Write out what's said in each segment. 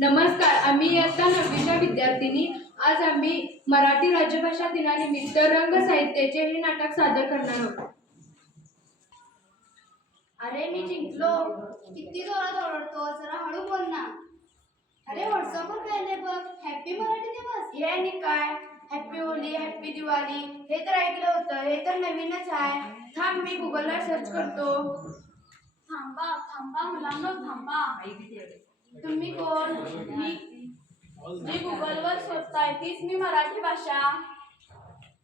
नमस्कार, आम्ही इयत्ता 9वीच्या विद्यार्थिनी. आज आम्ही मराठी राज्यभाषा दिनानिमित्त रंग साहित्याचे हे नाटक सादर करणार आहोत. अरे मी जिंकलो. किती जोरात ओरडतो, जरा हळू बोल ना. अरे व्हॉट्सअपवर काय बघ, हॅपी मराठी दिवस. हे आणि काय हॅपी होली, हॅपी दिवाळी हे तर ऐकलं होतं, हे तर नवीनच आहे. थांब मी गुगलला सर्च करतो. थांबा थांबा मुलांनो थांबा. तुम्ही कोण? जी गुगलवर शोधताय तीच मी मराठी भाषा.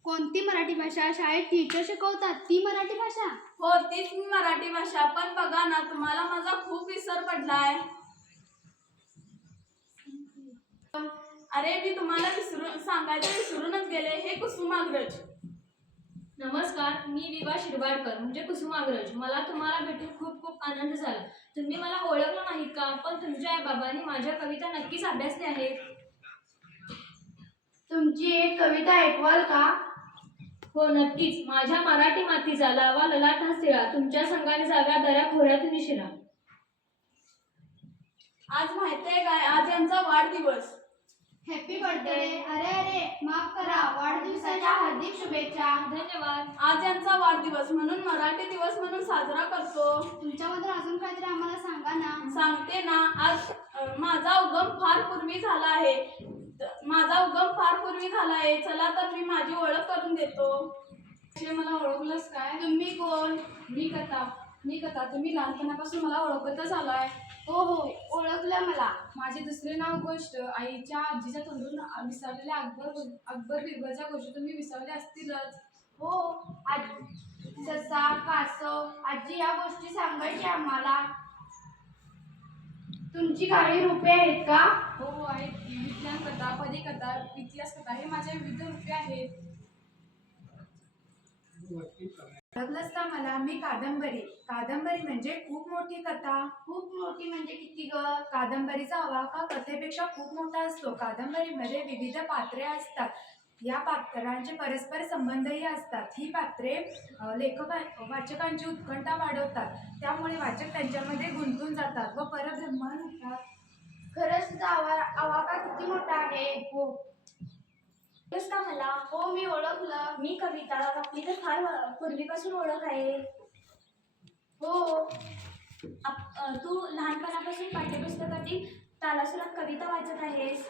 कोणती मराठी भाषा? शाळेत टीचर शिकवतात ती मराठी भाषा? हो तीच मी मराठी भाषा. पण बघा ना, तुम्हाला माझा खूप विसर पडलाय. अरे मी तुम्हाला विसरूनच गेले. हे कुसुमाग्रज. नमस्कार, मी विभा शिरवाडकर म्हणजे कुसुमाग्रज. मला तुम्हाला भेटून खूप खूप आनंद झाला. तुम्ही मला ओळखलं नाहीत का? पण तुमच्या आई बाबांनी माझ्या कविता नक्कीच अभ्यासल्या आहेत. तुमची एक कविता ऐकवाल का? हो नक्कीच. माझ्या मराठी मातीचा लावा ललाट हा सिरा, तुमच्या संघाने जाव्या दऱ्या खोऱ्यातून शिरा. आज माहितीये काय, आज यांचा वाढदिवस. Happy birthday. अरे अरे माफ करा, वाढदिवसाच्या हार्दिक शुभेच्छा. धन्यवाद. आज यांचा वाढदिवस म्हणून मराठी दिवस म्हणून साजरा करतो. तुमच्याबद्दल अजून काहीतरी आम्हाला सांगा ना. सांगते ना. आज माझा उगम फार पूर्वी झाला आहे. चला तर मी माझी ओळख करून देतो. मला ओळखलंस काय? तुम्ही कोण? मी कथा. तुम्ही लहानपणापासून मला ओळखतच आलाय. हो हो ओळखलं मला. माझे दुसरे नाव गोष्ट. आईच्या आजीच्या तोंडून विसरलेल्या अकबर बिरबलच्या गोष्टी तुम्ही विसरले असतीलच. हो ससा कासव आजी या गोष्टी सांगायची आम्हाला. तुमची काही रूपे आहेत का? हो आहेत. विज्ञान कथा, परिकथा, इतिहास कथा हे माझे विविध रूपे आहेत. ओळखलंस का मला? मी कादंबरी म्हणजे खूप मोठी कथा. खूप मोठी म्हणजे किती ग? कादंबरीचा आवाका कथेपेक्षा खूप मोठा असतो. कादंबरीमध्ये विविध पात्रे असतात. या पात्रांचे परस्पर संबंधही असतात. ही पात्रे वाचकांची उत्कंठा वाढवतात. त्यामुळे वाचक त्यांच्यामध्ये गुंतून जातात व परब्रह्मान होतात. खरंच तुझा आवाका किती मोठा आहे. हो का मला? हो मी ओळखलं. मी कविता. आपली तर फार पूर्वीपासून ओळख आहे. हो तू लहानपणापासून पाठ्यपुस्तकातील तालासुरात कविता वाचत आहेस.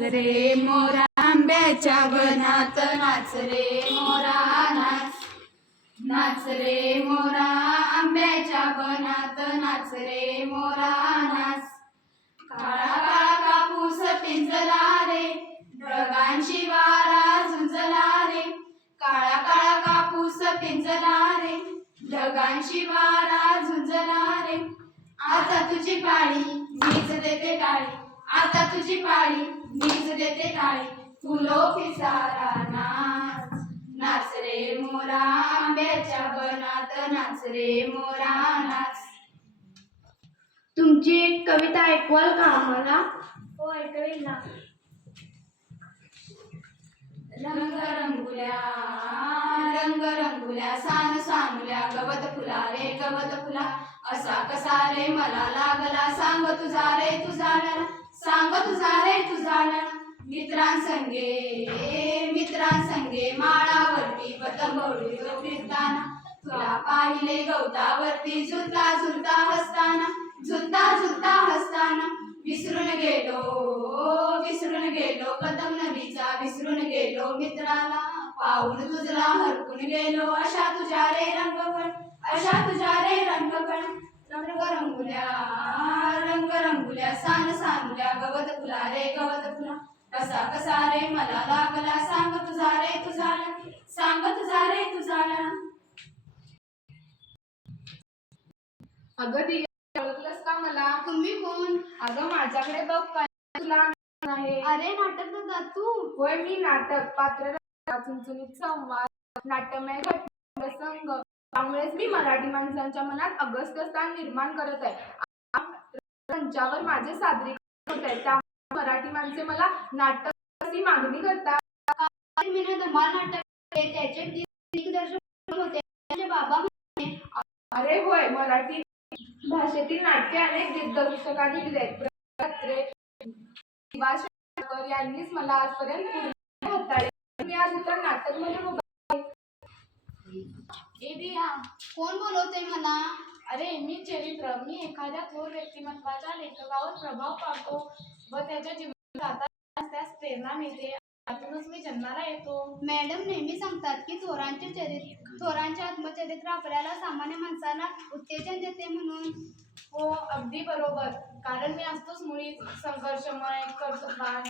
रे मोरा आंब्याच्या वनात नाच रे मोरा नाच. नाच रे मोरा आंब्याच्या वनात नाच रे मोरा नाच. काळा काळा कापूस पिंजला रे, ढगांची वारा झुंजला रे. काळा काळा कापूस पिंजला रे, ढगांची वारा झुंजला रे. आता तुझी पाळी मीच देते टाळी. आता तुझी पाळी मीच देते टाळी. फुलो पिसारा नाच. नाच रे मोरा आंब्याच्या वनात नाच रे मोरा नाच. तुमची एक कविता ऐकवाल का आम्हाला? हो ऐकवेल ना. रंग रंगुल्या सान सानुल्या गवत फुला रे गवत फुला. असा कसा रे मला लागला, सांग तुझा रे तुझा लळा. सांग तुझा रे तुझा लळा. मित्रांसंगे माळावरती पतंग उडवितो फिरताना. तुला पाहिले गवतावरती झुलता झुलता हसताना. झुलता झुलता हसताना. विसरून गेलो कदम नदीचा. विसरून गेलो मित्राला. पाहून तुझला हरपून गेलो. अशा तुझ्या रे रंगकण. रंग रंगुल्या सान सानुल्या गवत फुला रे गवत फुला. कसा कसा रे मला लागला, सांग तुझा रे तुझा लळा. सांग तुझा रे तुझा लळा. अगं ती ओळखलंस का मला? तुम्ही कोण? अगं माझ्याकडे बघ काय तुला आहे. अरे नाटक दादा तू? होय मी नाटक पात्र चुनचुनीत संवाद नाट्यमय घटना प्रसंग त्यामुळेच मी मराठी माणसांच्या मनात अगस्त स्थान निर्माण करत आहे. त्यांच्यावर माझे सादरीकरण होत आहे. त्यामुळे मराठी माणसे मला नाटक अशी मागणी करतात. मी धमाल नाटक त्याचे दिग्दर्शक होते. बाबा अरे होय मराठी भाषेतील नाट्य अनेक दिग्दर्शकांनी दिले. यांनीच मला आजपर्यंत पूर्ण हाताळले. मी आज इतर नाटकमध्ये उभा ए दिया, कोण बोलवते मला? अरे मी चरित्र. मी एखाद्या थोर व्यक्तिमत्वाच्या लेखकावर प्रभाव पाडतो व त्याच्या जीवनात जाताना त्यास प्रेरणा मिळते. त्यातूनच मी जन्माला येतो. मॅडम नेहमी सांगतात की थोरांचे आत्मचरित्र आपल्याला सामान्य माणसाला उत्तेजन देते म्हणून. हो, अगदी बरोबर. कारण मी असतोच मुळीच संघर्षमय, कर्तृत्ववान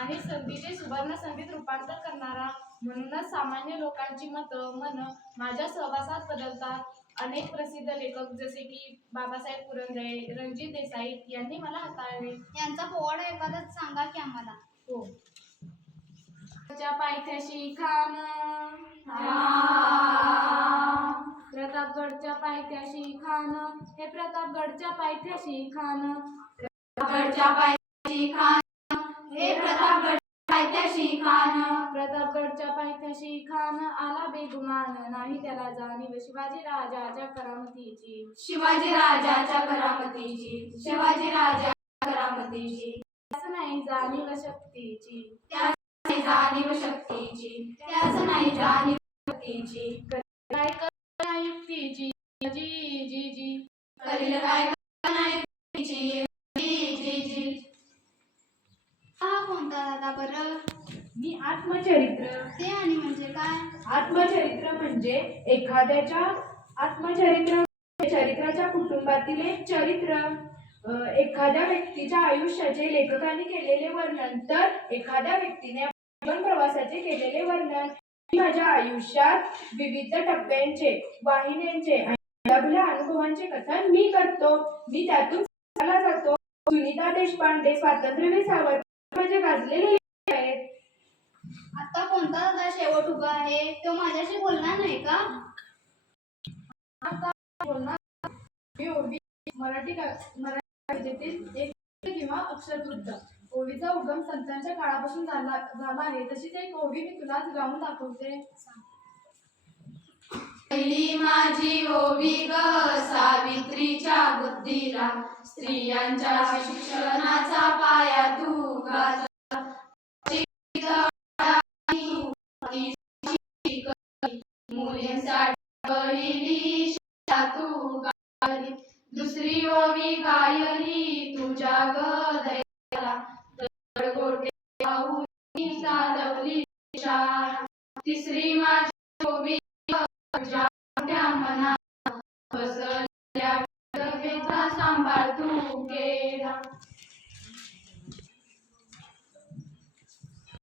आणि संधीचे सुवर्ण संधीत रूपांतर करणारा. म्हणूनच सामान्य लोकांची मन माझ्या सहवासात बदलतात. अनेक प्रसिद्ध लेखक जसे की बाबासाहेब पुरंदरे, रणजित देसाई यांनी मला हाताळले. यांचा पोवाडा एखादा सांगा की आम्हाला. हो. च्या पायथ्याशी खान, प्रतापगडच्या पायथ्याशी खान, हे प्रतापगडच्या पायथ्याशी खान, प्रतापगडच्या पायथ्याशी खान, हे प्रतापगडच्या पायथ्याशी खान. प्रतापगडच्या पायथ्याशी खान आला बेगुमान, नाही त्याला जाणीव शिवाजी राजाच्या करामतीची. शिवाजी राजाच्या करामतीची, शिवाजी राजाच्या करामतीची. त्यास नाही जाणीव शक्तीची, त्यास नाही जाणीव शक्तीची, त्यास नाही जाणीव शक्तीची. काय करता युक्तीची, जी जी जी करील काय नाही तिची, जी जी जी. हा कोणता दादा बरं? मी आत्मचरित्र. ते आणि म्हणजे काय? आत्मचरित्र म्हणजे एखाद्याच्या चरित्राच्या कुटुंबातील एक चरित्र. एखाद्या व्यक्तीच्या आयुष्याचे लेखकाने केलेले वर्णन, तर एखाद्या व्यक्तीने जीवन प्रवासाचे केलेले वर्णन. माझ्या आयुष्यात विविध टप्प्यांचे, वाहिन्यांचे आणि आपल्या अनुभवांचे कथन मी करतो. मी त्यातून शिकायला जातो. सुनीता देशपांडे, स्वातंत्र्यवीर सावरकर माझे गाजलेले आहेत. आता कोणता दादा शेवट उभा आहे? तो माझ्याशी बोलणार नाही का? मी ओवी मराठी कवितेतील एक किंवा अक्षरवृद्ध. ओवीचा उगम संतांच्या काळापासून झाला आहे. तशीच एक ओवी मी तुला गाऊन दाखवते. पहिली माझी ओवी ग सावित्रीच्या बुद्धीला, स्त्रियांच्या शिक्षणाचा पाया तू घातला. मुलींसाठी पहिली शाळा तू गायली. दुसरी ओवी गायली तुझ्या ग दयाला, गडगोटे पाहून चालवली शाळा. तिसरी माझी ओवी तुझ्या मोठ्या मनात बसल्या व्यथा सांभाळ तू केला.